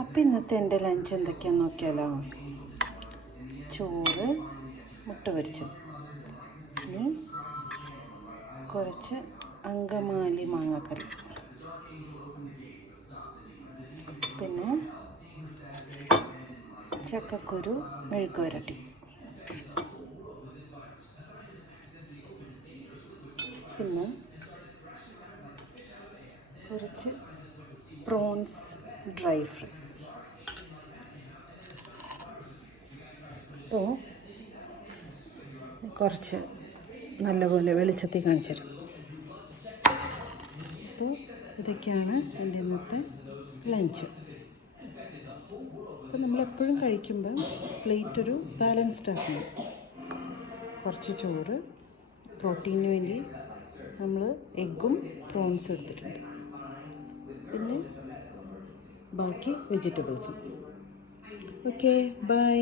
അപ്പം ഇന്നത്തെ എൻ്റെ ലഞ്ച് എന്തൊക്കെയാണെന്ന് നോക്കിയാലോ. ചോറ്, മുട്ട പൊരിച്ചത്, ഇനി കുറച്ച് അങ്കമാലി മാങ്ങാക്കറി, പിന്നെ ചക്കക്കുരു മെഴുക്ക് വരട്ടി, പിന്നെ കുറച്ച് പ്രോൺസ് ഡ്രൈ ഫ്രൈ. അപ്പോൾ കുറച്ച് നല്ലപോലെ വെളിച്ചത്തിൽ കാണിച്ചു തരാം. അപ്പോൾ ഇതൊക്കെയാണ് എൻ്റെ ഇന്നത്തെ ലഞ്ച്. അപ്പോൾ നമ്മളെപ്പോഴും കഴിക്കുമ്പോൾ പ്ലേറ്റ് ഒരു ബാലൻസ്ഡ് ആക്കണം. കുറച്ച് ചോറ്, പ്രോട്ടീന് വേണ്ടി നമ്മൾ എഗ്ഗും പ്രോൺസും എടുത്തിട്ടുണ്ട്, പിന്നെ ബാക്കി വെജിറ്റബിൾസും. Okay, by.